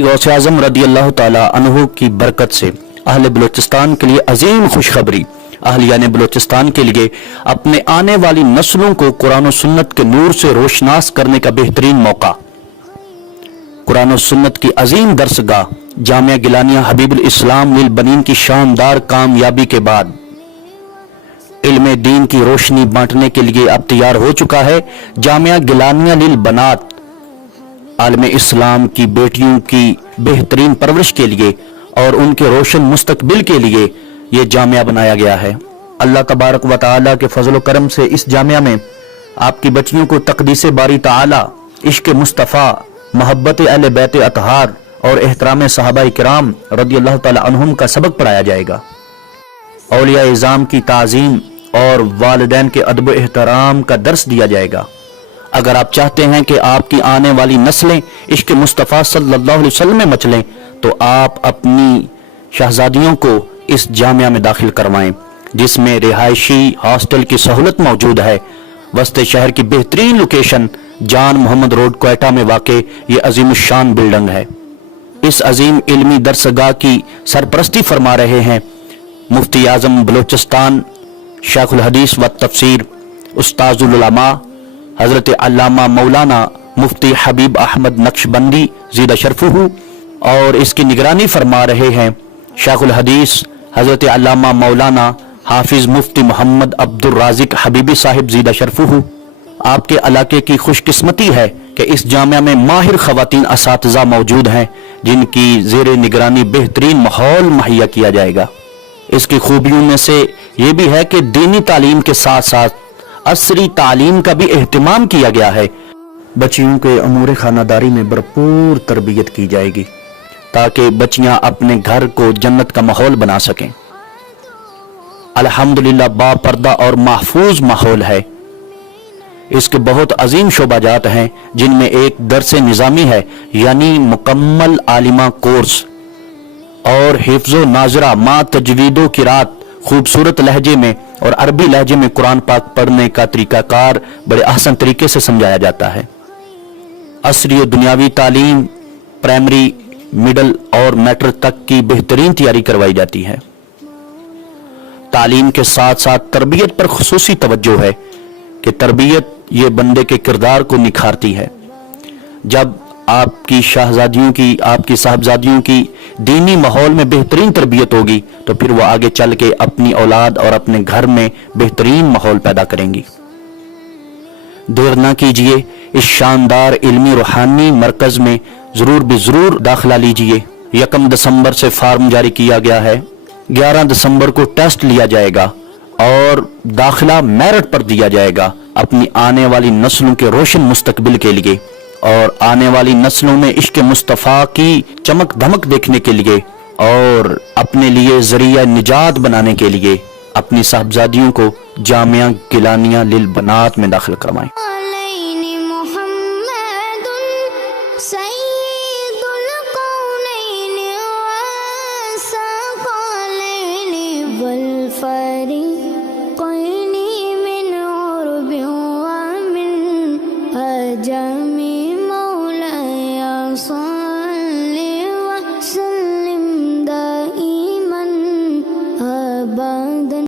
गौसे आज़म रदी अल्लाह ताला अन्हु की बरकत से अहले बलूचिस्तान के लिए अजीम खुशखबरी। अहलियाने बलूचिस्तान के लिए अपने आने वाली नस्लों को कुरान और सुन्नत के नूर से रोशनास करने का बेहतरीन मौका। कुरान और सुन्नत की अजीम दरसगाह जामिया गिलानिया हबीबुल इस्लाम लिल बनीन की शानदार कामयाबी के बाद इल्म दीन की रोशनी बांटने के लिए अब तैयार हो चुका है जामिया गिलानिया लिल बनात। आलम इस्लाम की बेटियों की बेहतरीन परवरिश के लिए और उनके रोशन मुस्तकबिल के लिए ये जामिया बनाया गया है। अल्लाह तबारक व तआला के फजल व करम से इस जामिया में आपकी बच्चियों को तक़दीस बारी तआला, इश्क मुस्तफ़ा, मोहब्बत अहले बैत अतहार और एहतराम सहाबा किराम रदियल्लाहु ताला अन्हुम का सबक पढ़ाया जाएगा। औलिया इज़ाम की ताज़ीम और वालिदैन के अदब एहतराम का दर्स दिया जाएगा। अगर आप चाहते हैं कि आपकी आने वाली नस्लें इश्क मुस्तफ़ा सल्लल्लाहु अलैहि वसल्लम में मचलें, तो आप अपनी शहजादियों को इस जामिया में दाखिल करवाएं, जिसमें रिहायशी हॉस्टल की सहूलत मौजूद है। वस्ते शहर की बेहतरीन लोकेशन जान मोहम्मद रोड क्वेटा में वाक़ ये अजीम शान बिल्डिंग है। इस अजीम इल्मी दरसगाह की सरपरस्ती फरमा रहे हैं मुफ्ती आज़म बलूचिस्तान शेखुल हदीस व तफसीर उस्ताजुल उलमा हजरत अल्लामा मौलाना मुफ्ती हबीब अहमद नक्शबंदी ज़ीदा शरफुहु, और इसकी निगरानी फरमा रहे हैं शेखुल हदीस हजरत अल्लामा मौलाना हाफिज मुफ्ती मोहम्मद अब्दुल राज़िक हबीबी साहिब ज़ीदा शरफुहु। आपके इलाके की खुशकिस्मती है कि इस जामिया में माहिर ख़वातीन असातिज़ा मौजूद हैं, जिनकी ज़ेरे निगरानी बेहतरीन माहौल मुहैया किया जाएगा। इसकी खूबियों में से ये भी है कि दीनी तालीम के साथ साथ असरी तालीम का भी एहतमाम किया गया है। बच्चियों के अमूर खानादारी में भरपूर तरबियत की जाएगी ताकि बच्चियां अपने घर को जन्नत का माहौल बना सकें। अल्हम्दुलिल्लाह बापर्दा और महफूज माहौल है। इसके बहुत अजीम शोबाजात हैं, जिनमें एक दरस निज़ामी है यानी मुकम्मल आलिमा कोर्स, और हिफ्ज़ो नाजरा मा तजवीदो किरात खूबसूरत लहजे में और अरबी लहजे में कुरान पाक पढ़ने का तरीकाकार बड़े आसान तरीके से समझाया जाता है। असरी और दुनियावी तालीम प्राइमरी, मिडल और मैट्रिक तक की बेहतरीन तैयारी करवाई जाती है। तालीम के साथ साथ तरबियत पर खुसूसी तवज्जो है कि तरबियत ये बंदे के किरदार को निखारती है। जब आपकी शहजादियों की, आपकी साहबजादियों की दीनी माहौल में बेहतरीन तरबियत होगी, तो फिर वो आगे चल के अपनी औलाद और अपने घर में बेहतरीन माहौल पैदा करेंगी। देर ना कीजिए, इस शानदार इल्मी रूहानी मरकज में जरूर भी जरूर दाखिला लीजिए। 1 दिसंबर से फार्म जारी किया गया है। 11 दिसंबर को टेस्ट लिया जाएगा और दाखिला मेरिट पर दिया जाएगा अपनी आने वाली नस्लों के रोशन मुस्तकबिल के लिए, और आने वाली नस्लों में इश्क मुस्तफ़ा की चमक धमक देखने के लिए और अपने लिए ज़रिया निजात बनाने के लिए अपनी साहबजादियों को जामिया गिलानिया लिल बनात में दाखिल करवाएं।